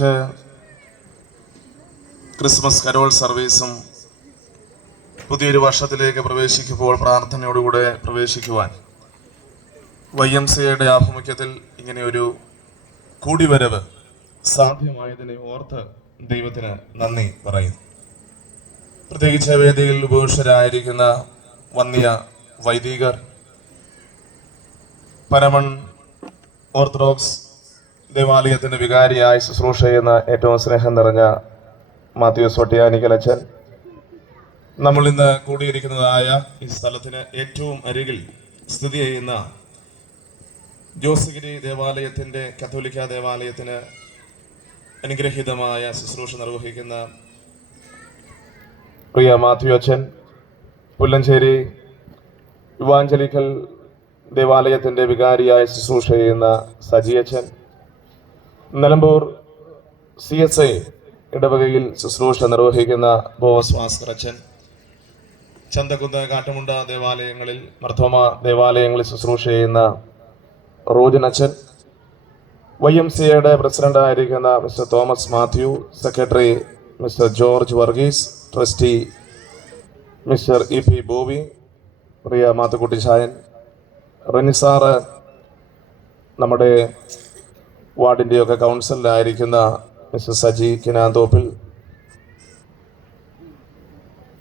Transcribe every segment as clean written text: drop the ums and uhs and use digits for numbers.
പ്രത്യേകിച്ച് Christmas Carol സർവീസും പുതിയൊരു വർഷത്തിലേക്ക് പ്രവേശിക്കുമ്പോൾ പ്രാർത്ഥനയോടുകൂടെ പ്രവേശിക്കുവാൻ YMCAയുടെ ആഭിമുഖ്യത്തിൽ ഇങ്ങനെയൊരു കൂടിവരവ് സാധ്യമായതിനെ ഓർത്ത് ദൈവത്തിന് നന്ദി പറയുന്നു. പ്രത്യേകിച്ച് വേദിയിൽ ഉപവിഷ്ടരായിരിക്കുന്ന വന്യ വൈദികർ, പരമൺ ഓർത്തഡോക്സ് ദേവാലയത്തിൻ്റെ വികാരിയായി ശുശ്രൂഷ ചെയ്യുന്ന ഏറ്റവും സ്നേഹം നിറഞ്ഞ മാത്യൂസ് വട്ടിയാനിക്കലച്ചൻ, നമ്മൾ ഇന്ന് കൂടിയിരിക്കുന്നതായ ഈ സ്ഥലത്തിന് ഏറ്റവും അരികിൽ സ്ഥിതി ചെയ്യുന്ന ജോസഗിരി ദേവാലയത്തിൻ്റെ കത്തോലിക്ക ദേവാലയത്തിന് അനുഗ്രഹീതമായ ശുശ്രൂഷ നിർവഹിക്കുന്ന പ്രിയ മാത്യു അച്ഛൻ, പുല്ലഞ്ചേരി ഇവാഞ്ചലിക്കൽ ദേവാലയത്തിൻ്റെ വികാരിയായി ശുശ്രൂഷ ചെയ്യുന്ന സജി അച്ഛൻ, നിലമ്പൂർ CSI ഇടവകയിൽ ശുശ്രൂഷ നിർവഹിക്കുന്ന ബോസ് ഭാസ്കർ അച്ഛൻ, ചന്തക്കുന്ന് കാട്ടുമുണ്ട ദേവാലയങ്ങളിൽ മർത്തോമ ദേവാലയങ്ങളിൽ ശുശ്രൂഷ ചെയ്യുന്ന റോജൻ അച്ഛൻ, YMCAയുടെ പ്രസിഡന്റായിരിക്കുന്ന mister Thomas Mathew, secretary mister George Varghese, trustee mister EP Bobby, പ്രിയ മാത്തുക്കുട്ടി ചായൻ, റെനിസാറ്, നമ്മുടെ വാർഡിൻ്റെയൊക്കെ കൗൺസിലറായിരിക്കുന്ന മിസ്റ്റർ സജി കിനാന്തോപ്പിൽ,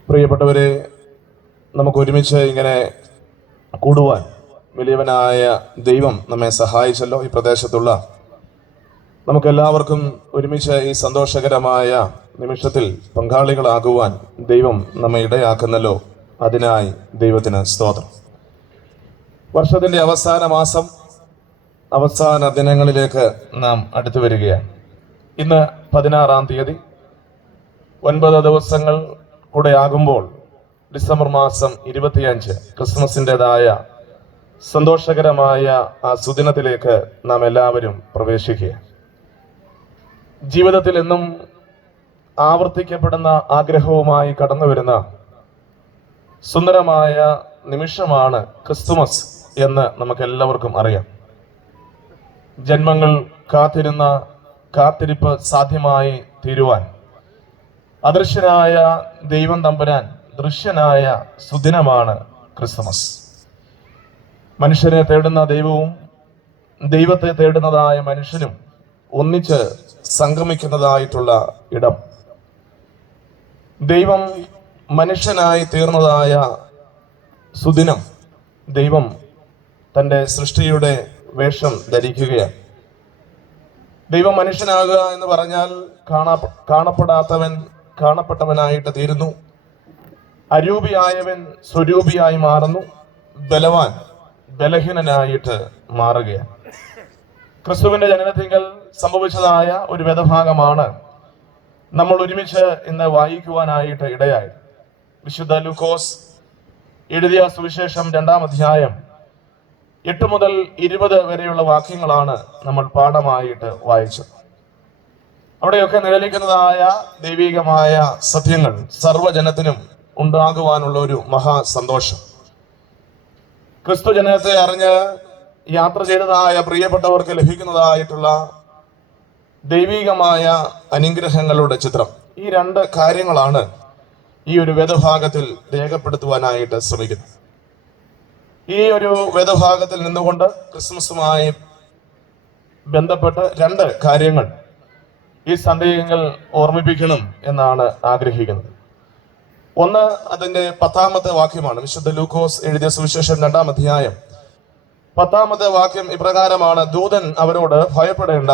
പ്രിയപ്പെട്ടവരെ, നമുക്ക് ഒരുമിച്ച് ഇങ്ങനെ കൂടുവാൻ വലിയവനായ ദൈവം നമ്മെ സഹായിച്ചല്ലോ. ഈ പ്രദേശത്തുള്ള നമുക്കെല്ലാവർക്കും ഒരുമിച്ച് ഈ സന്തോഷകരമായ നിമിഷത്തിൽ പങ്കാളികളാകുവാൻ ദൈവം നമ്മെ ഇടയാക്കുന്നല്ലോ. അതിനായി ദൈവത്തിന് സ്തോത്രം. വർഷത്തിൻ്റെ അവസാന മാസം, അവസാന ദിനങ്ങളിലേക്ക് നാം അടുത്തു വരികയാണ്. ഇന്ന് 16-ാം തീയതി, 9 ദിവസങ്ങൾ കൂടെ ആകുമ്പോൾ ഡിസംബർ മാസം 25 ക്രിസ്മസിൻ്റെതായ സന്തോഷകരമായ ആ സുദിനത്തിലേക്ക് നാം എല്ലാവരും പ്രവേശിക്കുക. ജീവിതത്തിൽ എന്നും ആവർത്തിക്കപ്പെടുന്ന ആഗ്രഹവുമായി കടന്നു വരുന്ന സുന്ദരമായ നിമിഷമാണ് ക്രിസ്തുമസ് എന്ന് നമുക്കെല്ലാവർക്കും അറിയാം. ജന്മങ്ങൾ കാത്തിരുന്ന കാത്തിരിപ്പ് സാധ്യമായി തീരുവാൻ അദൃശ്യനായ ദൈവം തമ്പുരാൻ ദൃശ്യനായ സുദിനമാണ് ക്രിസ്തുമസ്. മനുഷ്യനെ തേടുന്ന ദൈവവും ദൈവത്തെ തേടുന്നതായ മനുഷ്യനും ഒന്നിച്ച് സംഗമിക്കുന്നതായിട്ടുള്ള ഇടം. ദൈവം മനുഷ്യനായി തീർന്നതായ സുദിനം ദൈവം തൻ്റെ സൃഷ്ടിയുടെ വേഷം ധരിക്കുകയാണ്. ദൈവം മനുഷ്യനാകുക എന്ന് പറഞ്ഞാൽ കാണപ്പെടാത്തവൻ കാണപ്പെട്ടവനായിട്ട് തീരുന്നു, അരൂപിയായവൻ സ്വരൂപിയായി മാറുന്നു, ബലവാൻ ബലഹീനനായിട്ട് മാറുകയാണ്. ക്രിസ്തുവിന്റെ ജനനത്തിങ്കൽ സംഭവിച്ചതായ ഒരു വേദഭാഗമാണ് നമ്മൾ ഒരുമിച്ച് ഇന്ന് വായിക്കുവാനായിട്ട് ഇടയായി. വിശുദ്ധ ലൂക്കോസ് എഴുതിയ സുവിശേഷം 2-ാം അധ്യായം 8 മുതൽ 20 വരെയുള്ള വാക്യങ്ങളാണ് നമ്മൾ പാഠമായിട്ട് വായിച്ചത്. അവിടെയൊക്കെ നിഴലിക്കുന്നതായ ദൈവികമായ സത്യങ്ങൾ സർവ്വജനത്തിനും ഉണ്ടാകുവാനുള്ള ഒരു മഹാസന്തോഷം. ക്രിസ്തു ജനനത്തെ അറിഞ്ഞ് യാത്ര ചെയ്തതായ പ്രിയപ്പെട്ടവർക്ക് ലഭിക്കുന്നതായിട്ടുള്ള ദൈവികമായ അനുഗ്രഹങ്ങളുടെ ചിത്രം. ഈ 2 കാര്യങ്ങളാണ് ഈ ഒരു വേദഭാഗത്തിൽ രേഖപ്പെടുത്തുവാനായിട്ട് ശ്രമിക്കുന്നത്. ഈ ഒരു വേദഭാഗത്തിൽ നിന്നുകൊണ്ട് ക്രിസ്മസുമായി ബന്ധപ്പെട്ട് 2 കാര്യങ്ങൾ ഈ സന്ദേശങ്ങൾ ഓർമ്മിപ്പിക്കണം എന്നാണ് ആഗ്രഹിക്കുന്നത്. ഒന്ന്, അതിൻ്റെ 10-ാമത്തെ വാക്യമാണ്. വിശുദ്ധ ലൂക്കോസ് എഴുതിയ സുവിശേഷം 2-ാം അധ്യായം 10-ാമത്തെ വാക്യം ഇപ്രകാരമാണ്: ദൂതൻ അവരോട് ഭയപ്പെടേണ്ട,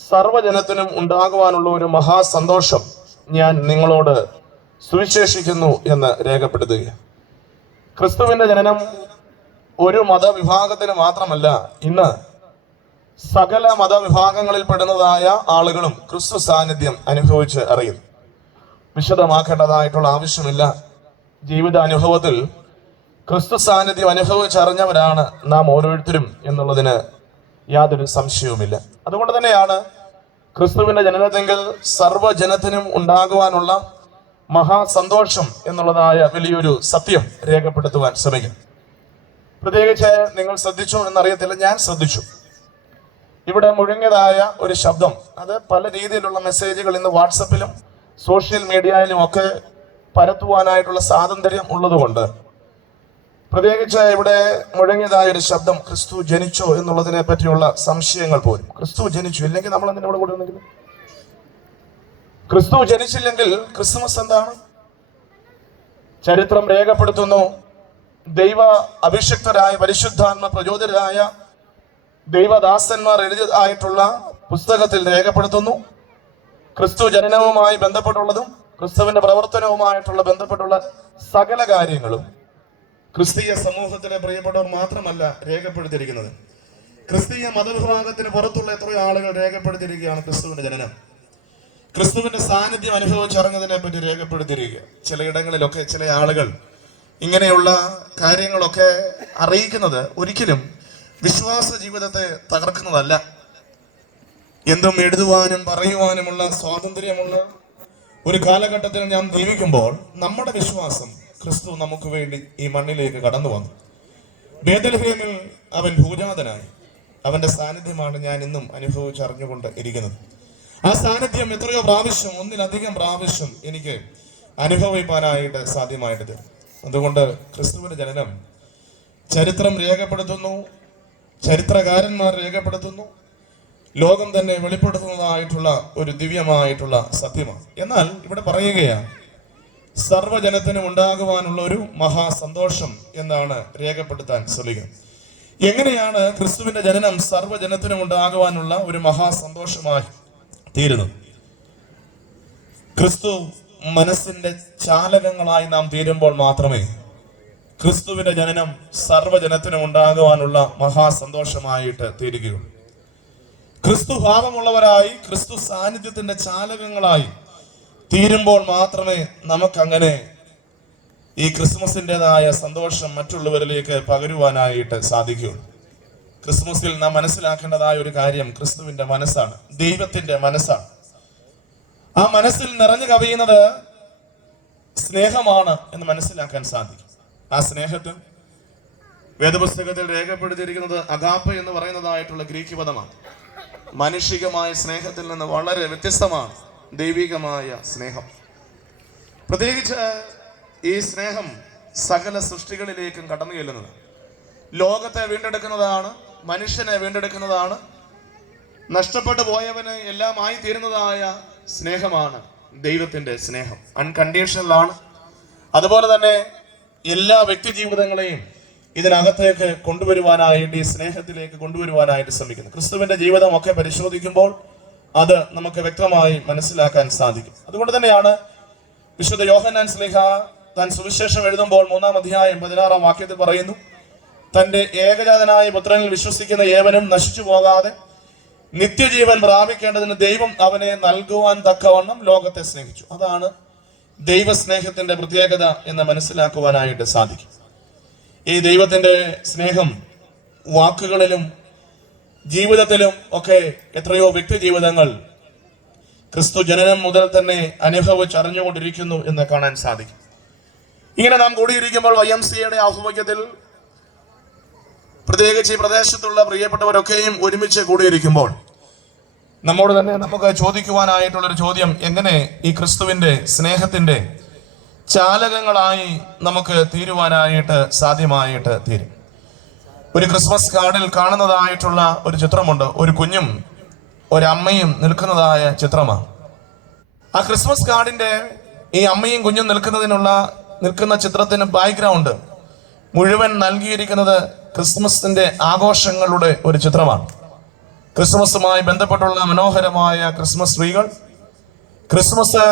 സർവ്വജനത്തിനും ഉണ്ടാകുവാനുള്ള ഒരു മഹാസന്തോഷം ഞാൻ നിങ്ങളോട് സുവിശേഷിക്കുന്നു എന്ന് രേഖപ്പെടുത്തുകയാണ്. ക്രിസ്തുവിന്റെ ജനനം ഒരു മതവിഭാഗത്തിന് മാത്രമല്ല, ഇന്ന് സകല മതവിഭാഗങ്ങളിൽ പെടുന്നതായ ആളുകളും ക്രിസ്തു സാന്നിധ്യം അനുഭവിച്ച് അറിയുന്നു. വിശദമാക്കേണ്ടതായിട്ടുള്ള ആവശ്യമില്ല. ജീവിത അനുഭവത്തിൽ ക്രിസ്തു സാന്നിധ്യം അനുഭവിച്ചറിഞ്ഞവരാണ് നാം ഓരോരുത്തരും എന്നുള്ളതിന് യാതൊരു സംശയവുമില്ല. അതുകൊണ്ട് തന്നെയാണ് ക്രിസ്തുവിന്റെ ജനനത്തെങ്കിൽ സർവ്വജനത്തിനും ഉണ്ടാകുവാനുള്ള മഹാസന്തോഷം എന്നുള്ളതായ വലിയൊരു സത്യം രേഖപ്പെടുത്തുവാൻ ശ്രമിക്കും. പ്രത്യേകിച്ച് നിങ്ങൾ ശ്രദ്ധിച്ചോ എന്നറിയത്തില്ല, ഞാൻ ശ്രദ്ധിച്ചു. ഇവിടെ മുഴങ്ങിയതായ ഒരു ശബ്ദം, അത് പല രീതിയിലുള്ള മെസ്സേജുകൾ ഇന്ന് വാട്സപ്പിലും സോഷ്യൽ മീഡിയയിലും ഒക്കെ പരത്തുവാനായിട്ടുള്ള സ്വാതന്ത്ര്യം ഉള്ളതുകൊണ്ട് പ്രത്യേകിച്ച് ഇവിടെ മുഴങ്ങിയതായ ഒരു ശബ്ദം ക്രിസ്തു ജനിച്ചോ എന്നുള്ളതിനെ പറ്റിയുള്ള സംശയങ്ങൾ പോലും. ക്രിസ്തു ജനിച്ചു ഇല്ലെങ്കിൽ നമ്മൾ എന്തിനാ ഇവിടെ കൂടെ വന്നെങ്കിലും? ക്രിസ്തു ജനിച്ചില്ലെങ്കിൽ ക്രിസ്മസ് എന്താണ്? ചരിത്രം രേഖപ്പെടുത്തുന്നു, ദൈവ അഭിഷിക്തരായ പരിശുദ്ധാത്മ പ്രചോദിതരായ ദൈവദാസന്മാർ എഴുതിയതായിട്ടുള്ള പുസ്തകത്തിൽ രേഖപ്പെടുത്തുന്നു, ക്രിസ്തു ജനനവുമായി ബന്ധപ്പെട്ടുള്ളതും ക്രിസ്തുവിന്റെ പ്രവർത്തനവുമായിട്ടുള്ള ബന്ധപ്പെട്ടുള്ള സകല കാര്യങ്ങളും ക്രിസ്തീയ സമൂഹത്തിലെ പ്രിയപ്പെട്ടവർ മാത്രമല്ല രേഖപ്പെടുത്തിയിരിക്കുന്നത്, ക്രിസ്തീയ മതവിഭാഗത്തിന് പുറത്തുള്ള എത്രയോ ആളുകൾ രേഖപ്പെടുത്തിയിരിക്കുകയാണ് ക്രിസ്തുവിന്റെ ജനനം. ക്രിസ്തുവിന്റെ സാന്നിധ്യം അനുഭവിച്ചിറങ്ങുന്നതിനെ പറ്റി രേഖപ്പെടുത്തിയിരിക്കുക. ചിലയിടങ്ങളിലൊക്കെ ചില ആളുകൾ ഇങ്ങനെയുള്ള കാര്യങ്ങളൊക്കെ അറിയിക്കുന്നത് ഒരിക്കലും വിശ്വാസ ജീവിതത്തെ തകർക്കുന്നതല്ല. എന്തും എഴുതുവാനും പറയുവാനുമുള്ള സ്വാതന്ത്ര്യമുള്ള ഒരു കാലഘട്ടത്തിൽ നാം ജീവിക്കുമ്പോൾ നമ്മുടെ വിശ്വാസം ക്രിസ്തു നമുക്ക് വേണ്ടി ഈ മണ്ണിലേക്ക് കടന്നു വന്നു. ബേഥലഹേമിൽ അവൻ ഭൂജാതനായി. അവന്റെ സാന്നിധ്യമാണ് ഞാൻ ഇന്നും അനുഭവിച്ചറിഞ്ഞുകൊണ്ട് ഇരിക്കുന്നത്. ആ സാന്നിധ്യം എത്രയോ പ്രാവശ്യം, ഒന്നിലധികം പ്രാവശ്യം എനിക്ക് അനുഭവിക്കാനായിട്ട് സാധ്യമായിട്ട് തരും. അതുകൊണ്ട് ക്രിസ്തുവിന്റെ ജനനം ചരിത്രം രേഖപ്പെടുത്തുന്നു, ചരിത്രകാരന്മാർ രേഖപ്പെടുത്തുന്നു, ലോകം തന്നെ വെളിപ്പെടുത്തുന്നതായിട്ടുള്ള ഒരു ദിവ്യമായിട്ടുള്ള സത്യമാണ്. എന്നാൽ ഇവിടെ പറയുകയാണ്, സർവ്വജനത്തിനും ഉണ്ടാകുവാനുള്ള ഒരു മഹാസന്തോഷം എന്നാണ് രേഖപ്പെടുത്താൻ ശ്രമിക്കുന്നത്. എങ്ങനെയാണ് ക്രിസ്തുവിന്റെ ജനനം സർവ്വജനത്തിനും ഉണ്ടാകുവാനുള്ള ഒരു മഹാസന്തോഷമായി തീരുന്നത്? ക്രിസ്തു മനസ്സിന്റെ ചാലകങ്ങളായി നാം തീരുമ്പോൾ മാത്രമേ ക്രിസ്തുവിന്റെ ജനനം സർവ്വജനത്തിനും ഉണ്ടാകുവാനുള്ള മഹാസന്തോഷമായിട്ട് തീരുകയുള്ളൂ. ക്രിസ്തു ഭാവമുള്ളവരായി, ക്രിസ്തു സാന്നിധ്യത്തിന്റെ ചാലകങ്ങളായി തീരുമ്പോൾ മാത്രമേ നമുക്കങ്ങനെ ഈ ക്രിസ്മസിൻ്റെതായ സന്തോഷം മറ്റുള്ളവരിലേക്ക് പകരുവാനായിട്ട് സാധിക്കുകയുള്ളൂ. ക്രിസ്മസിൽ നാം മനസ്സിലാക്കേണ്ടതായ ഒരു കാര്യം ക്രിസ്തുവിന്റെ മനസ്സാണ്, ദൈവത്തിന്റെ മനസ്സാണ്. ആ മനസ്സിൽ നിറഞ്ഞു കവിയുന്നത് സ്നേഹമാണ് എന്ന് മനസ്സിലാക്കാൻ സാധിക്കും. ആ സ്നേഹത്തിൽ വേദപുസ്തകത്തിൽ രേഖപ്പെടുത്തിയിരിക്കുന്നത് അഗാപ്പ എന്ന് പറയുന്നതായിട്ടുള്ള ഗ്രീക്ക് പദമാണ്. മാനുഷികമായ സ്നേഹത്തിൽ നിന്ന് വളരെ വ്യത്യസ്തമാണ് ദൈവികമായ സ്നേഹം. പ്രത്യേകിച്ച് ഈ സ്നേഹം സകല സൃഷ്ടികളിലേക്കും കടന്നു ചെല്ലുന്നത്, ലോകത്തെ വീണ്ടെടുക്കുന്നതാണ്, മനുഷ്യനെ വീണ്ടെടുക്കുന്നതാണ്, നഷ്ടപ്പെട്ടു പോയവന് എല്ലാമായി തീരുന്നതായ സ്നേഹമാണ് ദൈവത്തിന്റെ സ്നേഹം. അൺകണ്ടീഷണലാണ്. അതുപോലെ തന്നെ എല്ലാ വ്യക്തി ജീവിതങ്ങളെയും ഇതിനകത്തേക്ക് കൊണ്ടുവരുവാനായിട്ട്, ഈ സ്നേഹത്തിലേക്ക് കൊണ്ടുവരുവാനായിട്ട് ശ്രമിക്കുന്നു. ക്രിസ്തുവിന്റെ ജീവിതം ഒക്കെ പരിശോധിക്കുമ്പോൾ അത് നമുക്ക് വ്യക്തമായി മനസ്സിലാക്കാൻ സാധിക്കും. അതുകൊണ്ട് തന്നെയാണ് വിശുദ്ധ യോഹന്നാൻ ശ്ലീഹ താൻ സുവിശേഷം എഴുതുമ്പോൾ 3-ാം അധ്യായം 16-ാം വാക്യത്തിൽ പറയുന്നു, തന്റെ ഏകജാതനായ പുത്രനിൽ വിശ്വസിക്കുന്ന ഏവനും നശിച്ചു പോകാതെ നിത്യജീവൻ പ്രാപിക്കേണ്ടതിന് ദൈവം അവനെ നൽകുവാൻ തക്കവണ്ണം ലോകത്തെ സ്നേഹിച്ചു. അതാണ് ദൈവസ്നേഹത്തിന്റെ പ്രത്യേകത എന്ന് മനസ്സിലാക്കുവാനായിട്ട് സാധിക്കും. ഈ ദൈവത്തിന്റെ സ്നേഹം വാക്കുകളിലും ജീവിതത്തിലും ഒക്കെ എത്രയോ വ്യക്തി ജീവിതങ്ങൾ ക്രിസ്തു ജനനം മുതൽ തന്നെ അനുഭവിച്ചറിഞ്ഞുകൊണ്ടിരിക്കുന്നു എന്ന് കാണാൻ സാധിക്കും. ഇങ്ങനെ നാം കൂടിയിരിക്കുമ്പോൾ YMCAയുടെ ആഭിമുഖ്യത്തിൽ പ്രത്യേകിച്ച് ഈ പ്രദേശത്തുള്ള പ്രിയപ്പെട്ടവരൊക്കെയും ഒരുമിച്ച് കൂടിയിരിക്കുമ്പോൾ നമ്മോട് തന്നെ നമുക്ക് ചോദിക്കുവാനായിട്ടുള്ളൊരു ചോദ്യം, എങ്ങനെ ഈ ക്രിസ്തുവിന്റെ സ്നേഹത്തിന്റെ ചാലകങ്ങളായി നമുക്ക് തീരുവാനായിട്ട് സാധ്യമായിട്ട് തീരും? ഒരു ക്രിസ്മസ് കാർഡിൽ കാണുന്നതായിട്ടുള്ള ഒരു ചിത്രമുണ്ട്. ഒരു കുഞ്ഞും ഒരമ്മയും നിൽക്കുന്നതായ ചിത്രമാണ്. ആ ക്രിസ്മസ് കാർഡിന്റെ ഈ അമ്മയും കുഞ്ഞും നിൽക്കുന്ന ചിത്രത്തിന് ബാക്ക്ഗ്രൗണ്ട് മുഴുവൻ നൽകിയിരിക്കുന്നത് ക്രിസ്മസിന്റെ ആഘോഷങ്ങളുടെ ഒരു ചിത്രമാണ്. ക്രിസ്മസുമായി ബന്ധപ്പെട്ടുള്ള മനോഹരമായ ക്രിസ്മസ് ട്രീകൾ, ക്രിസ്മസ്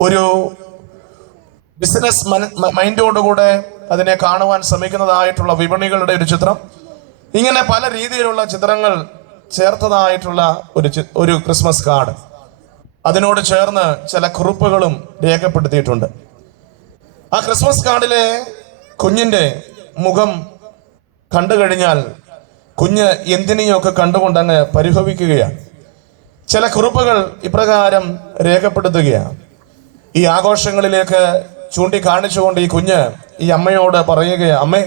ഒരു ബിസിനസ് മൈൻഡോടുകൂടെ അതിനെ കാണുവാൻ ശ്രമിക്കുന്നതായിട്ടുള്ള വിപണികളുടെ ഒരു ചിത്രം, ഇങ്ങനെ പല രീതിയിലുള്ള ചിത്രങ്ങൾ ചേർത്തതായിട്ടുള്ള ഒരു ക്രിസ്മസ് കാർഡ്. അതിനോട് ചേർന്ന് ചില കുറിപ്പുകളും രേഖപ്പെടുത്തിയിട്ടുണ്ട്. ആ ക്രിസ്മസ് കാർഡിലെ കുഞ്ഞിന്റെ മുഖം കണ്ടു കഴിഞ്ഞാൽ കുഞ്ഞ് എന്തിനെയൊക്കെ കണ്ടുകൊണ്ട് അങ്ങ് പരിഭവിക്കുകയാണ്. ചില കുറിപ്പുകൾ ഇപ്രകാരം രേഖപ്പെടുത്തുകയാണ്. ഈ ആഘോഷങ്ങളിലേക്ക് ചൂണ്ടിക്കാണിച്ചുകൊണ്ട് ഈ കുഞ്ഞ് ഈ അമ്മയോട് പറയുകയാണ്, അമ്മേ,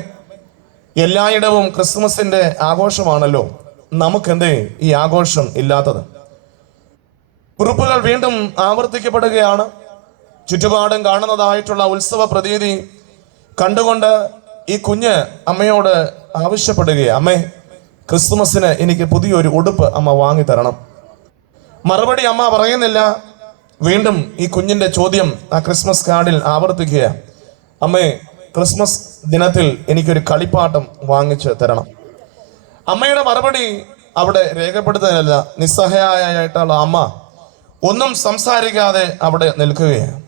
എല്ലായിടവും ക്രിസ്മസിന്റെ ആഘോഷമാണല്ലോ, നമുക്കെന്തേ ഈ ആഘോഷം ഇല്ലാത്തത്? കുറിപ്പുകൾ വീണ്ടും ആവർത്തിക്കപ്പെടുകയാണ്. ചുറ്റുപാടും കാണുന്നതായിട്ടുള്ള ഉത്സവ പ്രതീതി കണ്ടുകൊണ്ട് ഈ കുഞ്ഞ് അമ്മയോട് ആവശ്യപ്പെടുകയാണ്, അമ്മേ, ക്രിസ്മസിന് എനിക്ക് പുതിയൊരു ഉടുപ്പ് അമ്മ വാങ്ങിത്തരണം. മറുപടി അമ്മ പറയുന്നില്ല. വീണ്ടും ഈ കുഞ്ഞിന്റെ ചോദ്യം ആ ക്രിസ്മസ് കാർഡിൽ ആവർത്തിക്കുക, അമ്മേ, ക്രിസ്മസ് ദിനത്തിൽ എനിക്കൊരു കളിപ്പാട്ടം വാങ്ങിച്ച് തരണം. അമ്മയുടെ മറുപടി അവിടെ രേഖപ്പെടുത്തുന്നില്ല. നിസ്സഹായായിട്ടുള്ള അമ്മ ഒന്നും സംസാരിക്കാതെ അവിടെ നിൽക്കുകയാണ്.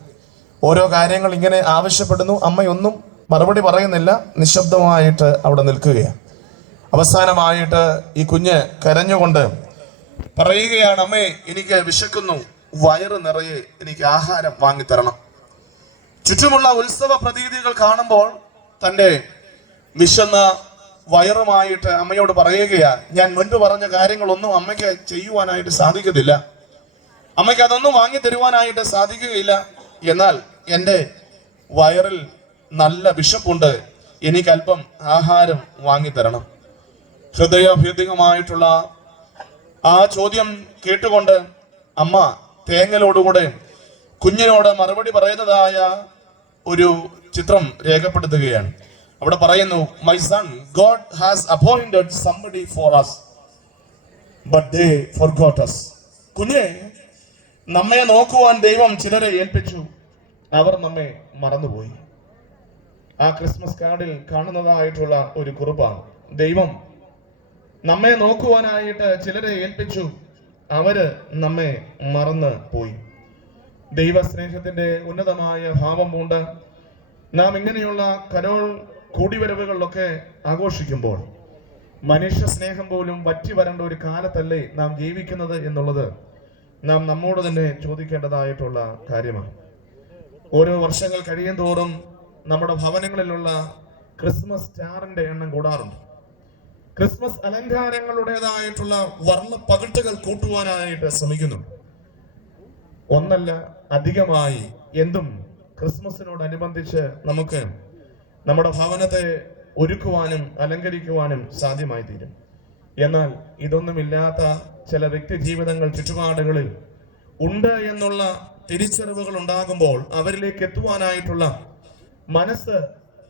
ഓരോ കാര്യങ്ങൾ ഇങ്ങനെ ആവശ്യപ്പെടുന്നു, അമ്മയൊന്നും മറുപടി പറയുന്നില്ല, നിശബ്ദമായിട്ട് അവിടെ നിൽക്കുകയാണ്. അവസാനമായിട്ട് ഈ കുഞ്ഞ് കരഞ്ഞുകൊണ്ട് പറയുകയാണ്, അമ്മേ, എനിക്ക് വിശക്കുന്നു, വയറ് നിറയെ എനിക്ക് ആഹാരം വാങ്ങിത്തരണം. ചുറ്റുമുള്ള ഉത്സവ പ്രതീതികൾ കാണുമ്പോൾ തൻ്റെ വിശന്ന വയറുമായിട്ട് അമ്മയോട് പറയുകയാ, ഞാൻ മുൻപ് പറഞ്ഞ കാര്യങ്ങളൊന്നും അമ്മയ്ക്ക് ചെയ്യുവാനായിട്ട് സാധിക്കത്തില്ല, അമ്മയ്ക്ക് അതൊന്നും വാങ്ങി തരുവാനായിട്ട് സാധിക്കുകയില്ല. എന്നാൽ എൻ്റെ വയറിൽ നല്ല വിശപ്പുണ്ട്, എനിക്കല്പം ആഹാരം വാങ്ങിത്തരണം. ഹൃദയഭേദികമായിട്ടുള്ള ആ ചോദ്യം കേട്ടുകൊണ്ട് അമ്മ തേങ്ങലോടുകൂടെ കുഞ്ഞിനോട് മറുപടി പറയുന്നതായ ഒരു ചിത്രം രേഖപ്പെടുത്തുകയാണ്. അവിടെ പറയുന്നു, my son, God has appointed somebody for us but they forgot us. കുഞ്ഞെ, നമ്മെ നോക്കുവാൻ ദൈവം ചിലരെ ഏൽപ്പിച്ചു, അവർ നമ്മെ മറന്നുപോയി. ആ ക്രിസ്മസ് കാർഡിൽ കാണുന്നതായിട്ടുള്ള ഒരു കുറിപ്പാണ്. ദൈവം നമ്മെ നോക്കുവാനായിട്ട് ചിലരെ ഏൽപ്പിച്ചു, അവര് നമ്മെ മറന്ന് പോയി. ദൈവസ്നേഹത്തിന്റെ ഉന്നതമായ ഭാവം കൊണ്ട് നാം ഇങ്ങനെയുള്ള കരോൾ കൂടിവരവുകളിലൊക്കെ ആഘോഷിക്കുമ്പോൾ മനുഷ്യ സ്നേഹം പോലും വറ്റി വരേണ്ട ഒരു കാലത്തല്ലേ നാം ജീവിക്കുന്നത് എന്നുള്ളത് നാം നമ്മോട് തന്നെ ചോദിക്കേണ്ടതായിട്ടുള്ള കാര്യമാണ്. ഓരോ വർഷങ്ങൾ കഴിയും തോറും നമ്മുടെ ഭവനങ്ങളിലുള്ള ക്രിസ്മസ് സ്റ്റാറിന്റെ എണ്ണം കൂടാറുണ്ട്. ക്രിസ്മസ് അലങ്കാരങ്ങളുടേതായിട്ടുള്ള വർണ്ണ പകിട്ടുകൾ കൂട്ടുവാനായിട്ട് ശ്രമിക്കുന്നു. ഒന്നല്ല, അധികമായി എന്തും ക്രിസ്മസിനോടനുബന്ധിച്ച് നമുക്ക് നമ്മുടെ ഭവനത്തെ ഒരുക്കുവാനും അലങ്കരിക്കുവാനും സാധ്യമായി തീരും. എന്നാൽ ഇതൊന്നുമില്ലാത്ത ചില വ്യക്തി ജീവിതങ്ങൾ ചുറ്റുപാടുകളിൽ ഉണ്ട് എന്നുള്ള തിരിച്ചറിവുകൾ ഉണ്ടാകുമ്പോൾ അവരിലേക്ക് എത്തുവാനായിട്ടുള്ള മനസ്സ്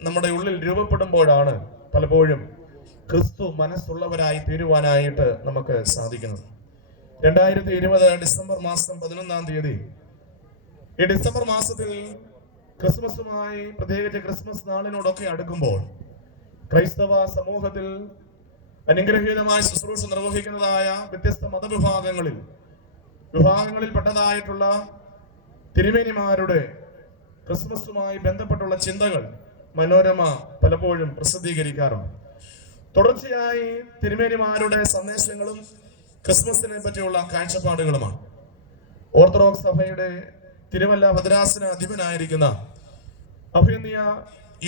നമ്മുടെ ഉള്ളിൽ രൂപപ്പെടുമ്പോഴാണ് പലപ്പോഴും ക്രിസ്തു മനസ്സുള്ളവരായി തീരുവാനായിട്ട് നമുക്ക് സാധിക്കുന്നത്. 2020 ഡിസംബർ മാസം 11-ാം തീയതി, ഈ ഡിസംബർ മാസത്തിൽ ക്രിസ്മസുമായി, പ്രത്യേകിച്ച് ക്രിസ്മസ് നാളിനോടൊക്കെ അടുക്കുമ്പോൾ ക്രൈസ്തവ സമൂഹത്തിൽ അനുഗ്രഹീതമായ ശുശ്രൂഷ നിർവഹിക്കുന്നതായ വ്യത്യസ്ത വിഭാഗങ്ങളിൽപ്പെട്ടതായിട്ടുള്ള തിരുമേനിമാരുടെ ക്രിസ്മസുമായി ബന്ധപ്പെട്ടുള്ള ചിന്തകൾ മനോരമ പലപ്പോഴും പ്രസിദ്ധീകരിക്കാറുണ്ട്. തുടർച്ചയായി തിരുമേനിമാരുടെ സന്ദേശങ്ങളും ക്രിസ്മസിനെ പറ്റിയുള്ള കാഴ്ചപ്പാടുകളുമാണ്. ഓർത്തഡോക്സ് സഭയുടെ തിരുവല്ല ഭദ്രാസന അധിപനായിരിക്കുന്ന അഭിനന്ദിയ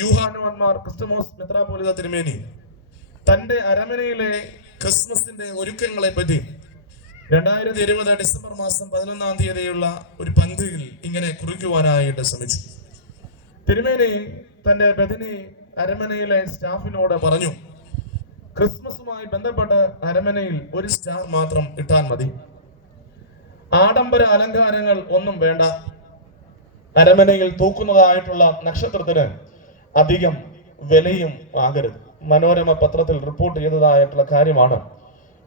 യൂഹാനോന്മാർ ക്രിസ്റ്റമോസ് മെത്രാപ്പോലിത്ത തിരുമേനി തന്റെ അരമനയിലെ ക്രിസ്മസിന്റെ ഒരുക്കങ്ങളെ പറ്റി 2020 ഡിസംബർ മാസം 11-ാം തീയതിയുള്ള ഒരു പന്തിയിൽ ഇങ്ങനെ കുറിക്കുവാനായിട്ട് ശ്രമിച്ചു. തിരുമേനി തന്റെ ബദനി അരമനയിലെ സ്റ്റാഫിനോട് പറഞ്ഞു, ക്രിസ്മസുമായി ബന്ധപ്പെട്ട് അരമനയിൽ ഒരു സ്റ്റാർ മാത്രം ഇട്ടാൽ മതി, ആഡംബര അലങ്കാരങ്ങൾ ഒന്നും വേണ്ട, അരമനയിൽ തൂക്കുന്നതായിട്ടുള്ള നക്ഷത്രത്തിന് അധികം വിലയും ആകരുത്. മനോരമ പത്രത്തിൽ റിപ്പോർട്ട് ചെയ്തതായിട്ടുള്ള കാര്യമാണ്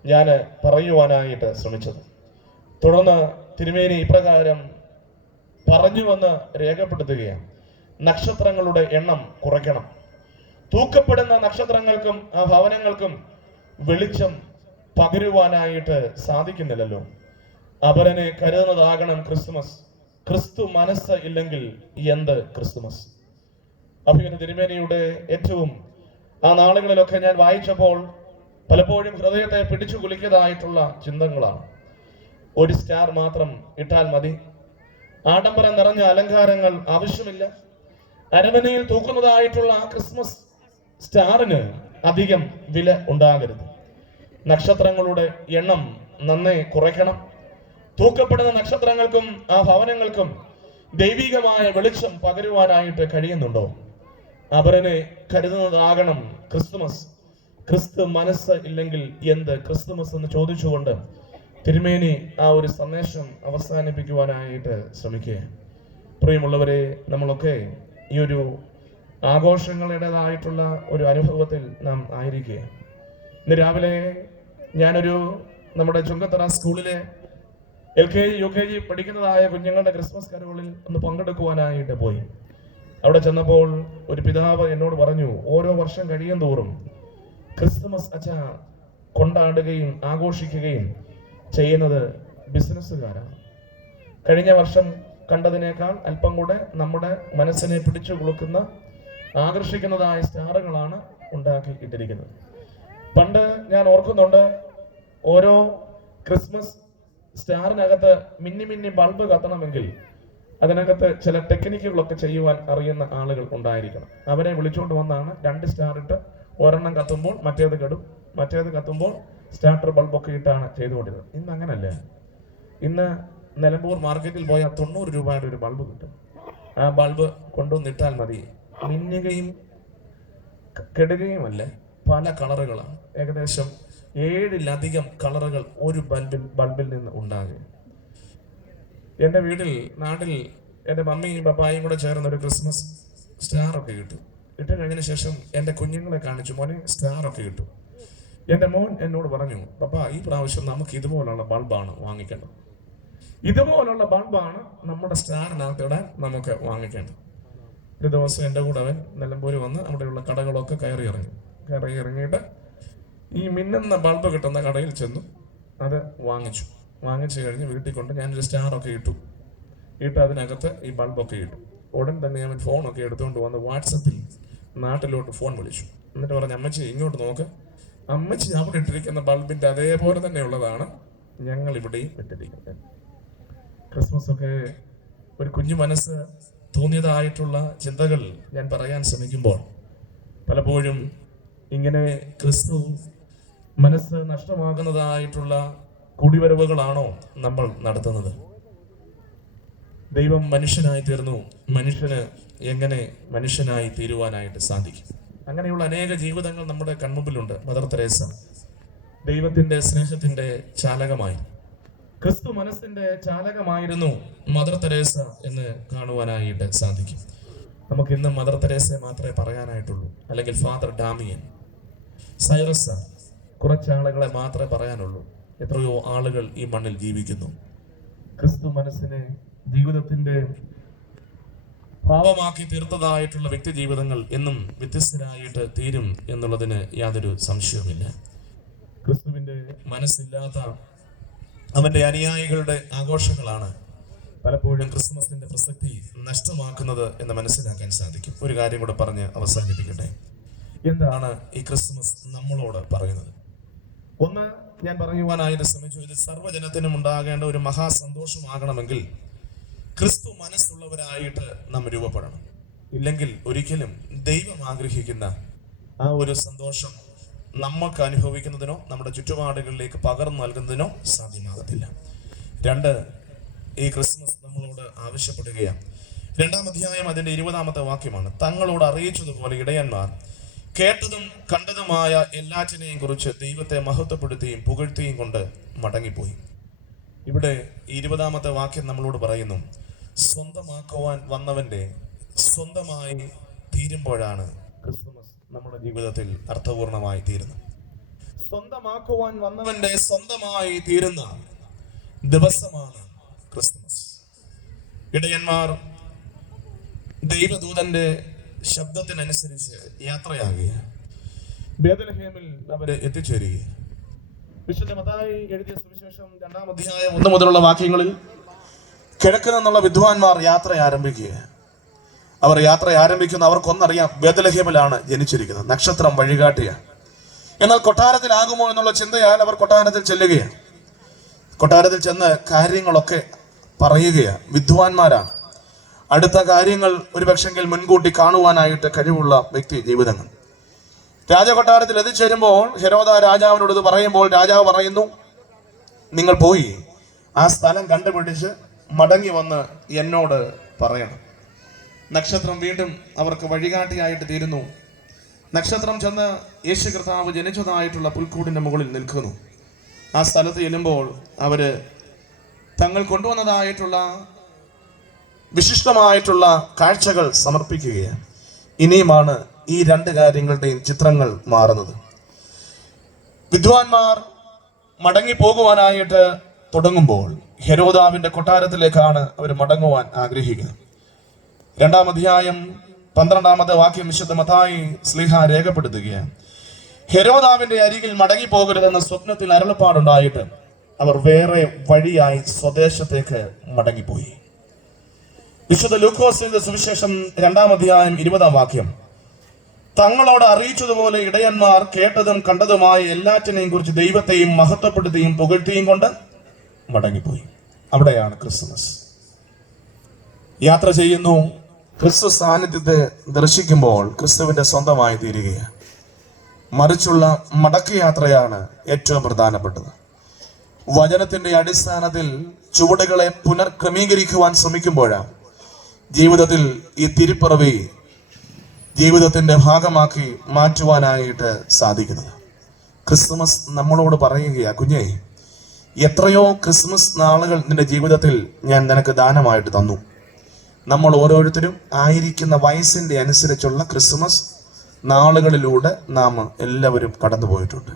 ഞാൻ പറയുവാനായിട്ട് ശ്രമിച്ചത്. തുടർന്ന് തിരുമേനി ഇപ്രകാരം പറഞ്ഞുവെന്ന് രേഖപ്പെടുത്തുകയാണ്, നക്ഷത്രങ്ങളുടെ എണ്ണം കുറയ്ക്കണം, തൂക്കപ്പെടുന്ന നക്ഷത്രങ്ങൾക്കും ആ ഭവനങ്ങൾക്കും വെളിച്ചം പകരുവാനായിട്ട് സാധിക്കുന്നില്ലല്ലോ, അപരനെ കരുതുന്നതാകണം ക്രിസ്മസ്, ക്രിസ്തു മനസ്സ് ഇല്ലെങ്കിൽ എന്ത് ക്രിസ്തുമസ്. അഭിനന്ദ തിരുമേനിയുടെ ഏറ്റവും ആ നാളുകളിലൊക്കെ ഞാൻ വായിച്ചപ്പോൾ പലപ്പോഴും ഹൃദയത്തെ പിടിച്ചു കുലിക്കതായിട്ടുള്ള ചിന്തകളാണ്. ഒരു സ്റ്റാർ മാത്രം ഇട്ടാൽ മതി, ആഡംബരം നിറഞ്ഞ അലങ്കാരങ്ങൾ ആവശ്യമില്ല, അരമനയിൽ തൂക്കുന്നതായിട്ടുള്ള ആ ക്രിസ്മസ് സ്റ്റാറിന് അധികം വില ഉണ്ടാകരുത്, നക്ഷത്രങ്ങളുടെ എണ്ണം നന്നേ കുറയ്ക്കണം, തൂക്കപ്പെടുന്ന നക്ഷത്രങ്ങൾക്കും ആ ഭവനങ്ങൾക്കും ദൈവികമായ വെളിച്ചം പകരുവാനായിട്ട് കഴിയുന്നുണ്ടോ, അപരനെ കരുതുന്നതാകണം ക്രിസ്തുമസ് ക്രിസ്തു മനസ്സ് ഇല്ലെങ്കിൽ എന്ത് ക്രിസ്തുമസ് എന്ന് ചോദിച്ചുകൊണ്ട് തിരുമേനി ആ ഒരു സന്ദേശം അവസാനിപ്പിക്കുവാനായിട്ട് ശ്രമിക്കുക. പ്രിയമുള്ളവരെ, നമ്മളൊക്കെ ഈ ഒരു ആഘോഷങ്ങളുടേതായിട്ടുള്ള ഒരു അനുഭവത്തിൽ നാം ആയിരിക്കുക. ഇന്ന് രാവിലെ ഞാനൊരു നമ്മുടെ ചുങ്കത്തറ സ്കൂളിലെ LKG UKG പഠിക്കുന്നതായ കുഞ്ഞുങ്ങളുടെ ക്രിസ്മസ് കരോളിൽ ഒന്ന് പങ്കെടുക്കുവാനായിട്ട് പോയി. അവിടെ ചെന്നപ്പോൾ ഒരു പിതാവ് എന്നോട് പറഞ്ഞു, ഓരോ വർഷം കഴിയും തോറും ക്രിസ്മസ് കൊണ്ടാടുകയും ആഘോഷിക്കുകയും ചെയ്യുന്നത് ബിസിനസ്സുകാരാണ്. കഴിഞ്ഞ വർഷം കണ്ടതിനേക്കാൾ അല്പം കൂടെ നമ്മുടെ മനസ്സിനെ പിടിച്ചു കുലുക്കുന്ന ആകർഷിക്കുന്നതായ സ്റ്റാറുകളാണ് ഉണ്ടാക്കി ഇട്ടിരിക്കുന്നത്. പണ്ട് ഞാൻ ഓർക്കുന്നുണ്ട്, ഓരോ ക്രിസ്മസ് സ്റ്റാറിനകത്ത് മിന്നി മിന്നി ബൾബ് കത്തണമെങ്കിൽ അതിനകത്ത് ചില ടെക്നിക്കുകളൊക്കെ ചെയ്യുവാൻ അറിയുന്ന ആളുകൾ ഉണ്ടായിരിക്കണം. അവരെ വിളിച്ചുകൊണ്ട് വന്നാണ് 2 സ്റ്റാർ ഇട്ട് ഒരെണ്ണം കത്തുമ്പോൾ മറ്റേത് കെടും, മറ്റേത് കത്തുമ്പോൾ സ്റ്റാർട്ടർ ബൾബൊക്കെ ഇട്ടാണ് ചെയ്തുകൊണ്ടിരുന്നത്. ഇന്ന് അങ്ങനല്ല. ഇന്ന് നിലമ്പൂർ മാർക്കറ്റിൽ പോയാൽ 90 രൂപയുടെ ഒരു ബൾബ് കിട്ടും. ആ ബൾബ് കൊണ്ടുവന്നിട്ടാൽ മതി. മിന്നുകയും കെടുകയുമല്ല, പല കളറുകളാണ്. ഏകദേശം 7-ലധികം കളറുകൾ ഒരു ബൾബിൽ നിന്ന് ഉണ്ടാകും. എൻ്റെ നാട്ടിൽ എൻ്റെ മമ്മിയും പപ്പായും കൂടെ ചേർന്ന് ഒരു ക്രിസ്മസ് സ്റ്റാറൊക്കെ കിട്ടും. ഇട്ട് കഴിഞ്ഞതിന് ശേഷം എൻ്റെ കുഞ്ഞുങ്ങളെ കാണിച്ചു, മോനെ സ്റ്റാറൊക്കെ കിട്ടും. എൻ്റെ മോൻ എന്നോട് പറഞ്ഞു, പപ്പ ഈ പ്രാവശ്യം നമുക്ക് ഇതുപോലുള്ള ബൾബാണ് വാങ്ങിക്കേണ്ടത്. ഇതുപോലുള്ള ബൾബാണ് നമ്മുടെ സ്റ്റാറിനകത്തിടെ നമുക്ക് വാങ്ങിക്കേണ്ടത്. ഒരു ദിവസം എൻ്റെ കൂടെ അവൻ നിലമ്പൂർ വന്ന് അവിടെയുള്ള കടകളൊക്കെ കയറി ഇറങ്ങിയിട്ട് ഈ മിന്നുന്ന ബൾബ് കിട്ടുന്ന കടയിൽ ചെന്നു. അത് വാങ്ങിച്ചു കഴിഞ്ഞ് വീട്ടിൽ കൊണ്ട് ഞാനൊരു സ്റ്റാറൊക്കെ ഇട്ട് അതിനകത്ത് ഈ ബൾബൊക്കെ ഇട്ടു. ഉടൻ തന്നെ അവൻ ഫോണൊക്കെ എടുത്തുകൊണ്ട് വന്ന് വാട്സപ്പിൽ നാട്ടിലോട്ട് ഫോൺ വിളിച്ചു. എന്നിട്ട് പറഞ്ഞു, അമ്മച്ചി ഇങ്ങോട്ട് നോക്ക്, അമ്മച്ചി അവിടെ ഇട്ടിരിക്കുന്ന ബൾബിന്റെ അതേപോലെ തന്നെ ഉള്ളതാണ് ഞങ്ങൾ ഇവിടെയും ഇട്ടിരിക്കുന്നത്. ക്രിസ്മസ് ഒക്കെ ഒരു കുഞ്ഞു മനസ്സ് തോന്നിയതായിട്ടുള്ള ചിന്തകൾ ഞാൻ പറയാൻ ശ്രമിക്കുമ്പോൾ പലപ്പോഴും ഇങ്ങനെ ക്രിസ്തു മനസ്സ് നഷ്ടമാകുന്നതായിട്ടുള്ള കുടിവരവുകളാണോ നമ്മൾ നടത്തുന്നത്? ദൈവം മനുഷ്യനായി തീർന്നു, മനുഷ്യന് എങ്ങനെ മനുഷ്യനായി തീരുവാനായിട്ട് സാധിക്കും? അങ്ങനെയുള്ള അനേക ജീവിതങ്ങൾ നമ്മുടെ കൺമുമ്പിലുണ്ട്. മദർ തെരേസ ദൈവത്തിന്റെ സ്നേഹത്തിന്റെ ചാലകമായി, ക്രിസ്തു മനസ്സിന്റെ ചാലകമായിരുന്നു മദർ തെരേസ എന്ന് കാണുവാനായിട്ട് സാധിക്കും. നമുക്ക് ഇന്ന് മദർ തെരേസയെ മാത്രമേ പറയാനായിട്ടുള്ളൂ, അല്ലെങ്കിൽ ഫാദർ ഡാമിയൻ, സൈറസ്, കുറച്ചാളുകളെ മാത്രമേ പറയാനുള്ളൂ. എത്രയോ ആളുകൾ ഈ മണ്ണിൽ ജീവിക്കുന്നു. ക്രിസ്തു മനസ്സിനെ ജീവിതത്തിന്റെ ഭാവമാക്കി തീർത്തതായിട്ടുള്ള വ്യക്തി ജീവിതങ്ങൾ എന്നും വ്യത്യസ്തരായിട്ട് തീരും എന്നുള്ളതിന് യാതൊരു സംശയവുമില്ല. ക്രിസ്തുവിന്റെ മനസ്സില്ലാത്ത അവന്റെ അനുയായികളുടെ ആഘോഷങ്ങളാണ് പലപ്പോഴും ക്രിസ്മസിന്റെ പ്രസക്തി നഷ്ടമാക്കുന്നത് എന്ന് മനസ്സിലാക്കാൻ സാധിക്കും. ഒരു കാര്യം കൂടെ പറഞ്ഞ് അവസാനിപ്പിക്കട്ടെ. എന്താണ് ഈ ക്രിസ്മസ് നമ്മളോട് പറയുന്നത്? ഒന്ന്, ഞാൻ പറയുവാനായിട്ട് ശ്രമിച്ചു, ഇത് സർവ്വജനത്തിനും ഉണ്ടാകേണ്ട ഒരു മഹാസന്തോഷമാകണമെങ്കിൽ ക്രിസ്തു മനസ്സുള്ളവരായിട്ട് നാം രൂപപ്പെടണം. ഇല്ലെങ്കിൽ ഒരിക്കലും ദൈവം ആഗ്രഹിക്കുന്ന ആ ഒരു സന്തോഷം നമുക്ക് അനുഭവിക്കുന്നതിനോ നമ്മുടെ ചുറ്റുപാടുകളിലേക്ക് പകർന്നു നൽകുന്നതിനോ സാധ്യമാകത്തില്ല. 2, ഈ ക്രിസ്മസ് നമ്മളോട് ആവശ്യപ്പെടുകയാണ്. 2-ാം അധ്യായം അതിന്റെ 20-ാമത്തെ വാക്യമാണ്. തങ്ങളോട് അറിയിച്ചതുപോലെ ഇടയന്മാർ കേട്ടതും കണ്ടതുമായ എല്ലാറ്റിനെയും കുറിച്ച് ദൈവത്തെ മഹത്വപ്പെടുത്തിയും പുകഴ്ത്തിയും കൊണ്ട് മടങ്ങിപ്പോയി. ഇവിടെ 20-ാമത്തെ വാക്യം നമ്മളോട് പറയുന്നു, സ്വന്തമാക്കുവാൻ വന്നവന്റെ സ്വന്തമായി തീരുമ്പോഴാണ് ക്രിസ്മസ് നമ്മുടെ ജീവിതത്തിൽ അർത്ഥപൂർണമായി തീരുന്നത്. സ്വന്തമാക്കുവാൻ വന്നവന്റെ സ്വന്തമായി തീരുന്ന ദിവസമാണ് ക്രിസ്മസ്. ഇടയന്മാർ ദൈവദൂതന്റെ ശബ്ദത്തിനനുസരിച്ച് യാത്രയാകുകയാണ്. ബേത്ലഹേമിൽ അവര് എത്തിച്ചേരുകയാണ്. വിശുദ്ധ മത്തായി എഴുതിയ സുവിശേഷം 2-ാം അധ്യായം 1 മുതലുള്ള വാക്യങ്ങളിൽ കിഴക്ക് നിന്നുള്ള വിദ്വാൻമാർ യാത്ര ആരംഭിക്കുകയാണ്. അവർ യാത്ര ആരംഭിക്കുന്ന അവർക്കൊന്നറിയാം, ബേത്ലഹേമിലാണ് ജനിച്ചിരിക്കുന്നത്, നക്ഷത്രം വഴികാട്ടിയാണ്. എന്നാൽ കൊട്ടാരത്തിലാകുമോ എന്നുള്ള ചിന്തയാൽ അവർ കൊട്ടാരത്തിൽ ചെല്ലുകയാണ്. കൊട്ടാരത്തിൽ ചെന്ന് കാര്യങ്ങളൊക്കെ പറയുകയാണ്. വിദ്വാൻമാരാണ്. അടുത്ത കാര്യങ്ങൾ ഒരുപക്ഷെങ്കിൽ മുൻകൂട്ടി കാണുവാനായിട്ട് കഴിവുള്ള വ്യക്തി ജീവിതങ്ങൾ. രാജകൊട്ടാരത്തിൽ എത്തിച്ചേരുമ്പോൾ ഹെരോദ രാജാവിനോട് ഇത് പറയുമ്പോൾ രാജാവ് പറയുന്നു, നിങ്ങൾ പോയി ആ സ്ഥലം കണ്ടുപിടിച്ച് മടങ്ങി വന്ന് എന്നോട് പറയണം. നക്ഷത്രം വീണ്ടും അവർക്ക് വഴികാട്ടിയായിട്ട് തീരുന്നു. നക്ഷത്രം ചെന്ന് യേശു കർത്താവ് ജനിച്ചതായിട്ടുള്ള പുൽക്കൂടിൻ്റെ മുകളിൽ നിൽക്കുന്നു. ആ സ്ഥലത്ത് ചെല്ലുമ്പോൾ അവര് തങ്ങൾ കൊണ്ടുവന്നതായിട്ടുള്ള വിശിഷ്ടമായിട്ടുള്ള കാഴ്ചകൾ സമർപ്പിക്കുകയാണ്. ഇനിയുമാണ് ഈ രണ്ട് കാര്യങ്ങളുടെയും ചിത്രങ്ങൾ മാറുന്നത്. വിദ്വാൻമാർ മടങ്ങി പോകുവാനായിട്ട് തുടങ്ങുമ്പോൾ ഹെരോദാവിന്റെ കൊട്ടാരത്തിലേക്കാണ് അവർ മടങ്ങുവാൻ ആഗ്രഹിക്കുന്നത്. 2-ാം അധ്യായം 12-ാമത്തെ വാക്യം വിശുദ്ധ മത്തായി ശ്ലീഹ രേഖപ്പെടുത്തുകയാണ്. ഹെരോദാവിന്റെ അരികിൽ മടങ്ങി പോകരുതെന്ന സ്വപ്നത്തിൽ അരുളപ്പാടുണ്ടായിട്ട് അവർ വേറെ വഴിയായി സ്വദേശത്തേക്ക് മടങ്ങിപ്പോയി. വിശുദ്ധ ലൂക്കോസിന്റെ സുവിശേഷം 2-ാം അധ്യായം 20-ാം വാക്യം, തങ്ങളോട് അറിയിച്ചതുപോലെ ഇടയന്മാർ കേട്ടതും കണ്ടതുമായ എല്ലാറ്റിനെയും കുറിച്ച് ദൈവത്തെയും മഹത്വപ്പെടുത്തിയും പുകഴ്ത്തിയും കൊണ്ട് മടങ്ങിപ്പോയി. അവിടെയാണ് ക്രിസ്മസ്. യാത്ര ചെയ്യുന്നു, ക്രിസ്തു സാന്നിധ്യത്തെ ദർശിക്കുമ്പോൾ ക്രിസ്തുവിന്റെ സ്വന്തമായി തീരുകയാണ്. മറിച്ചുള്ള മടക്കയാത്രയാണ് ഏറ്റവും പ്രധാനപ്പെട്ടത്. വചനത്തിന്റെ അടിസ്ഥാനത്തിൽ ചുവടുകളെ പുനർക്രമീകരിക്കുവാൻ ശ്രമിക്കുമ്പോഴാണ് ജീവിതത്തിൽ ഈ തിരുപ്പിറവി ജീവിതത്തിന്റെ ഭാഗമാക്കി മാറ്റുവാനായിട്ട് സാധിക്കുന്നത്. ക്രിസ്മസ് നമ്മളോട് പറയുകയാണ്, കുഞ്ഞേ, എത്രയോ ക്രിസ്മസ് നാളുകൾ നിന്റെ ജീവിതത്തിൽ ഞാൻ നിനക്ക് ദാനമായിട്ട് തന്നു. നമ്മൾ ഓരോരുത്തരും ആയിരിക്കുന്ന വയസ്സിന്റെ അനുസരിച്ചുള്ള ക്രിസ്മസ് നാളുകളിലൂടെ നാം എല്ലാവരും കടന്നു പോയിട്ടുണ്ട്.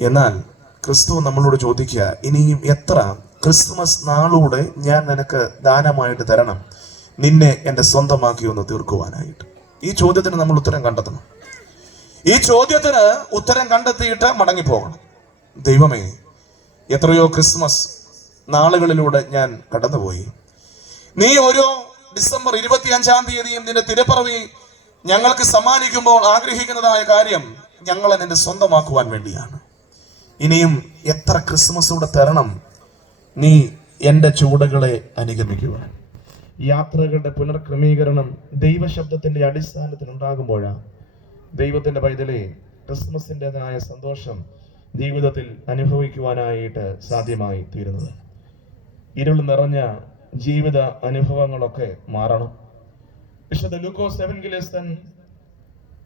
എന്നാൽ ക്രിസ്തു നമ്മളോട് ചോദിക്കുക, ഇനിയും എത്ര ക്രിസ്മസ് നാളൂടെ ഞാൻ നിനക്ക് ദാനമായിട്ട് തരണം, നിന്നെ എൻ്റെ സ്വന്തമാക്കി ഒന്ന് തീർക്കുവാനായിട്ട്? ഈ ചോദ്യത്തിന് നമ്മൾ ഉത്തരം കണ്ടെത്തണം. ഈ ചോദ്യത്തിന് ഉത്തരം കണ്ടെത്തിയിട്ട് മടങ്ങിപ്പോകണം. ദൈവമേ, എത്രയോ ക്രിസ്മസ് നാളുകളിലൂടെ ഞാൻ കടന്നുപോയി. നീ ഓരോ ഡിസംബർ 25-ാം തീയതിയും നിന്റെ തിരുപ്പിറവി ഞങ്ങൾക്ക് സമ്മാനിക്കുമ്പോൾ ആഗ്രഹിക്കുന്നതായ കാര്യം ഞങ്ങളെ നിന്റെ സ്വന്തമാക്കുവാൻ വേണ്ടിയാണ്. ഇനിയും എത്ര ക്രിസ്മസൂടെ തരണം നീ എൻ്റെ ചുവടുകളെ അനുഗമിക്കുവാൻ? യാത്രകളുടെ പുനർക്രമീകരണം ദൈവശബ്ദത്തിന്റെ അടിസ്ഥാനത്തിൽ ഉണ്ടാകുമ്പോഴാണ് ദൈവത്തിന്റെ പൈതലെ ക്രിസ്മസിൻ്റെതായ സന്തോഷം ജീവിതത്തിൽ അനുഭവിക്കുവാനായിട്ട് സാധ്യമായി തീരുന്നത്. ഇരുൾ നിറഞ്ഞ ജീവിത അനുഭവങ്ങളൊക്കെ മാറണം. വിശുദ്ധ ലൂക്കോസ് എവൻഗലിസ്തൻ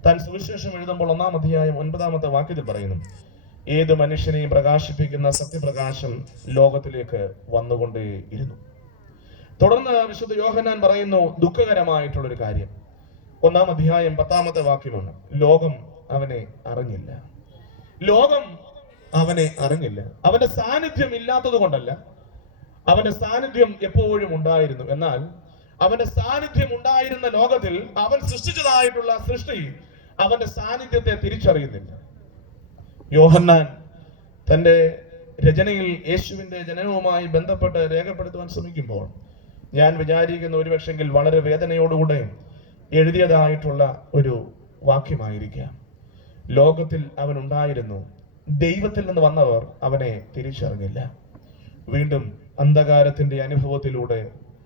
താൻ സുവിശേഷം എഴുതുമ്പോൾ 1-ാം അധ്യായം 9-ാമത്തെ വാക്യത്തിൽ പറയുന്നു, ഏത് മനുഷ്യനെയും പ്രകാശിപ്പിക്കുന്ന സത്യപ്രകാശം ലോകത്തിലേക്ക് വന്നുകൊണ്ടേയിരുന്നു. തുടർന്ന് വിശുദ്ധ യോഹന്നാൻ പറയുന്നു ദുഃഖകരമായിട്ടുള്ളൊരു കാര്യം. 1-ാം അധ്യായം 10-ാമത്തെ വാക്യമാണ്, ലോകം അവനെ അറിഞ്ഞില്ല. ലോകം അവനെ അറിഞ്ഞില്ല. അവന്റെ സാന്നിധ്യം ഇല്ലാത്തത് കൊണ്ടല്ല, അവന്റെ സാന്നിധ്യം എപ്പോഴും ഉണ്ടായിരുന്നു. എന്നാൽ അവന്റെ സാന്നിധ്യം ഉണ്ടായിരുന്ന ലോകത്തിൽ അവൻ സൃഷ്ടിച്ചതായിട്ടുള്ള സൃഷ്ടി അവന്റെ സാന്നിധ്യത്തെ തിരിച്ചറിയുന്നില്ല. യോഹന്നാൻ തന്റെ രചനയിൽ യേശുവിന്റെ ജനനവുമായി ബന്ധപ്പെട്ട് രേഖപ്പെടുത്തുവാൻ ശ്രമിക്കുമ്പോൾ ഞാൻ വിചാരിക്കുന്ന ഒരുപക്ഷെങ്കിൽ വളരെ വേദനയോടുകൂടെ എഴുതിയതായിട്ടുള്ള ഒരു വാക്യമായിരിക്കാം. ലോകത്തിൽ അവൻ ഉണ്ടായിരുന്നു, ദൈവത്തിൽ നിന്ന് വന്നവർ അവനെ തിരിച്ചറിഞ്ഞില്ല. വീണ്ടും അന്ധകാരത്തിന്റെ അനുഭവത്തിലൂടെ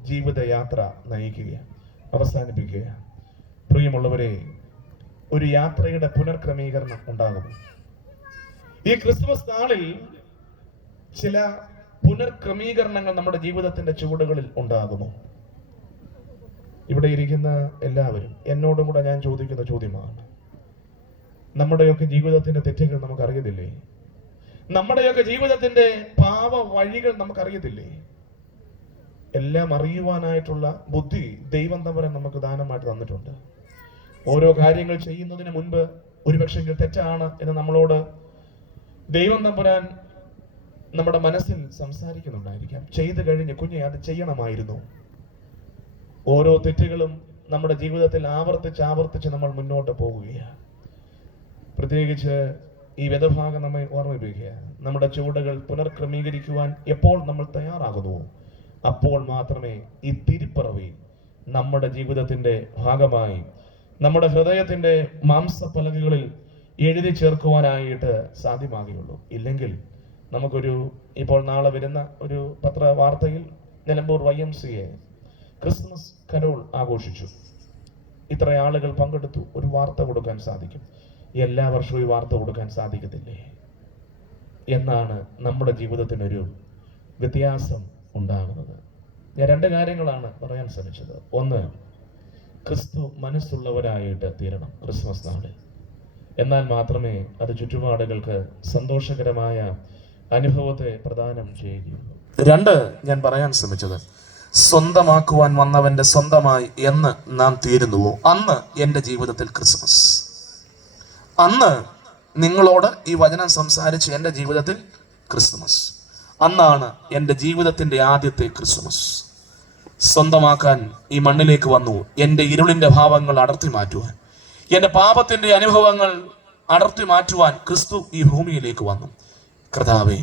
ജീവിതയാത്ര നയിക്കുക, അവസാനിപ്പിക്കുക. പ്രിയമുള്ളവരെ, ഒരു യാത്രയുടെ പുനർക്രമീകരണം ഉണ്ടാകും. ഈ ക്രിസ്മസ് നാളിൽ ചില പുനർക്രമീകരണങ്ങൾ നമ്മുടെ ജീവിതത്തിന്റെ ചുവടുകളിൽ ഉണ്ടാകുമോ? ഇവിടെ ഇരിക്കുന്ന എല്ലാവരും എന്നോടും കൂടെ ഞാൻ ചോദിക്കുന്ന ചോദ്യമാണ്. നമ്മുടെയൊക്കെ ജീവിതത്തിന്റെ തെറ്റുകൾ നമുക്കറിയത്തില്ലേ? നമ്മുടെയൊക്കെ ജീവിതത്തിന്റെ പാപ വഴികൾ നമുക്കറിയത്തില്ലേ? എല്ലാം അറിയുവാനായിട്ടുള്ള ബുദ്ധി ദൈവം തമ്പുരാൻ നമുക്ക് ദാനമായിട്ട് തന്നിട്ടുണ്ട്. ഓരോ കാര്യങ്ങൾ ചെയ്യുന്നതിന് മുൻപ് ഒരുപക്ഷെങ്കിൽ തെറ്റാണ് എന്ന് നമ്മളോട് ദൈവം തമ്പുരാൻ നമ്മുടെ മനസ്സിൽ സംസാരിക്കുന്നുണ്ടായിരിക്കാം. ചെയ്തു കഴിഞ്ഞ് കുഞ്ഞെ അത് ചെയ്യണമായിരുന്നു. ഓരോ തെറ്റുകളും നമ്മുടെ ജീവിതത്തിൽ ആവർത്തിച്ച് നമ്മൾ മുന്നോട്ട് പോകുകയാണ്. പ്രത്യേകിച്ച് ഈ വേദഭാഗം നമ്മെ ഓർമ്മിപ്പിക്കുകയാണ്, നമ്മുടെ ചുവടുകൾ പുനർക്രമീകരിക്കുവാൻ എപ്പോൾ നമ്മൾ തയ്യാറാകുന്നുവോ അപ്പോൾ മാത്രമേ ഈ തിരുപ്പിറവി നമ്മുടെ ജീവിതത്തിന്റെ ഭാഗമായി നമ്മുടെ ഹൃദയത്തിന്റെ മാംസപ്പലകകളിൽ എഴുതി ചേർക്കുവാനായിട്ട് സാധ്യമാകുകയുള്ളൂ. ഇല്ലെങ്കിൽ നമുക്കൊരു ഇപ്പോൾ നാളെ വരുന്ന ഒരു പത്രവാർത്തയിൽ നിലമ്പൂർ YMCA ക്രിസ്മസ് കരോൾ ആഘോഷിച്ചു, ഇത്ര ആളുകൾ പങ്കെടുത്തു, ഒരു വാർത്ത കൊടുക്കാൻ സാധിക്കും. എല്ലാ വർഷവും ഈ വാർത്ത കൊടുക്കാൻ സാധിക്കത്തില്ലേ എന്നാണ് നമ്മുടെ ജീവിതത്തിനൊരു വ്യത്യാസം ഉണ്ടാകുന്നത്. ഞാൻ രണ്ട് കാര്യങ്ങളാണ് പറയാൻ ശ്രമിച്ചത്. ഒന്ന്, ക്രിസ്തു മനസ്സുള്ളവരായിട്ട് തീരണം ക്രിസ്മസ് നാളിൽ. എന്നാൽ മാത്രമേ അത് ചുറ്റുപാടുകൾക്ക് സന്തോഷകരമായ അനുഭവത്തെ പ്രദാനം ചെയ്യുകയുള്ളൂ. രണ്ട്, ഞാൻ പറയാൻ ശ്രമിച്ചത്, സ്വന്തമാക്കുവാൻ വന്നവന്റെ സ്വന്തമായി എന്ന് നാം തീരുന്നുവോ അന്ന് എൻ്റെ ജീവിതത്തിൽ ക്രിസ്മസ്. അന്ന് നിങ്ങളോട് ഈ വചനം സംസാരിച്ച് എൻ്റെ ജീവിതത്തിൽ ക്രിസ്മസ്. അന്നാണ് എൻ്റെ ജീവിതത്തിൻ്റെ ആദ്യത്തെ ക്രിസ്മസ്. സ്വന്തമാക്കാൻ ഈ മണ്ണിലേക്ക് വന്നു, എൻ്റെ ഇരുളിൻ്റെ ഭാവങ്ങൾ അടർത്തി മാറ്റുവാൻ, എൻ്റെ പാപത്തിൻ്റെ അനുഭവങ്ങൾ അടർത്തി മാറ്റുവാൻ ക്രിസ്തു ഈ ഭൂമിയിലേക്ക് വന്നു. കർത്താവേ,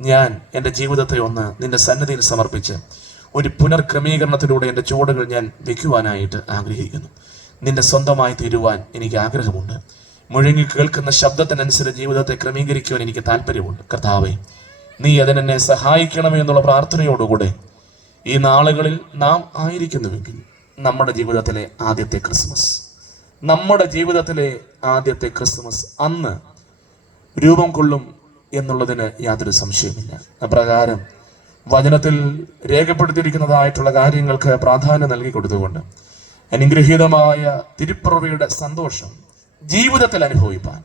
ഞാൻ എൻ്റെ ജീവിതത്തെ ഒന്ന് നിന്റെ സന്നിധിയിൽ സമർപ്പിച്ച് ഒരു പുനർക്രമീകരണത്തിലൂടെ എൻ്റെ ചുവടുകൾ ഞാൻ വയ്ക്കുവാനായിട്ട് ആഗ്രഹിക്കുന്നു. നിന്റെ സ്വന്തമായി തീരുവാൻ എനിക്ക് ആഗ്രഹമുണ്ട്. മുഴങ്ങി കേൾക്കുന്ന ശബ്ദത്തിനനുസരിച്ച് ജീവിതത്തെ ക്രമീകരിക്കുവാൻ എനിക്ക് താല്പര്യമുണ്ട്. കർത്താവേ, നീ അതിനെന്നെ സഹായിക്കണമേ എന്നുള്ള പ്രാർത്ഥനയോടുകൂടെ ഈ നാളുകളിൽ നാം ആയിരിക്കുന്നുവെങ്കിൽ നമ്മുടെ ജീവിതത്തിലെ ആദ്യത്തെ ക്രിസ്മസ്, നമ്മുടെ ജീവിതത്തിലെ ആദ്യത്തെ ക്രിസ്മസ് അന്ന് രൂപം കൊള്ളും എന്നുള്ളതിന് യാതൊരു സംശയമില്ല. അപ്രകാരം വചനത്തിൽ രേഖപ്പെടുത്തിയിരിക്കുന്നതായിട്ടുള്ള കാര്യങ്ങൾക്ക് പ്രാധാന്യം നൽകി കൊടുത്തുകൊണ്ട് അനുഗ്രഹീതമായ തിരുപ്പിറവിയുടെ സന്തോഷം ജീവിതത്തിൽ അനുഭവിപ്പാൻ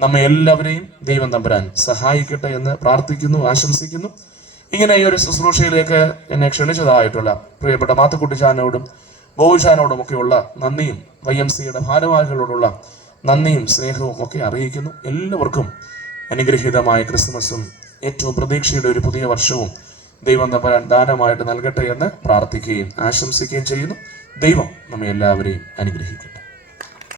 നമ്മെ എല്ലാവരെയും ദൈവം തമ്പുരാൻ സഹായിക്കട്ടെ എന്ന് പ്രാർത്ഥിക്കുന്നു, ആശംസിക്കുന്നു. ഇങ്ങനെ ഈ ഒരു ശുശ്രൂഷയിലേക്ക് എന്നെ ക്ഷണിച്ചതായിട്ടുള്ള പ്രിയപ്പെട്ട മാത്തുക്കുട്ടിച്ചാനോടും ബോബുചാനോടും ഒക്കെയുള്ള നന്ദിയും YMCയുടെ ഭാരവാഹികളോടുള്ള നന്ദിയും സ്നേഹവും ഒക്കെ അറിയിക്കുന്നു. എല്ലാവർക്കും അനുഗ്രഹീതമായ ക്രിസ്മസും ഏറ്റവും പ്രതീക്ഷയുടെ ഒരു പുതിയ വർഷവും ദൈവം തമ്പുരാൻ ദാനമായിട്ട് നൽകട്ടെ എന്ന് പ്രാർത്ഥിക്കുകയും ആശംസിക്കുകയും ചെയ്യുന്നു. ദൈവം നമ്മെ എല്ലാവരെയും അനുഗ്രഹിക്കട്ടെ.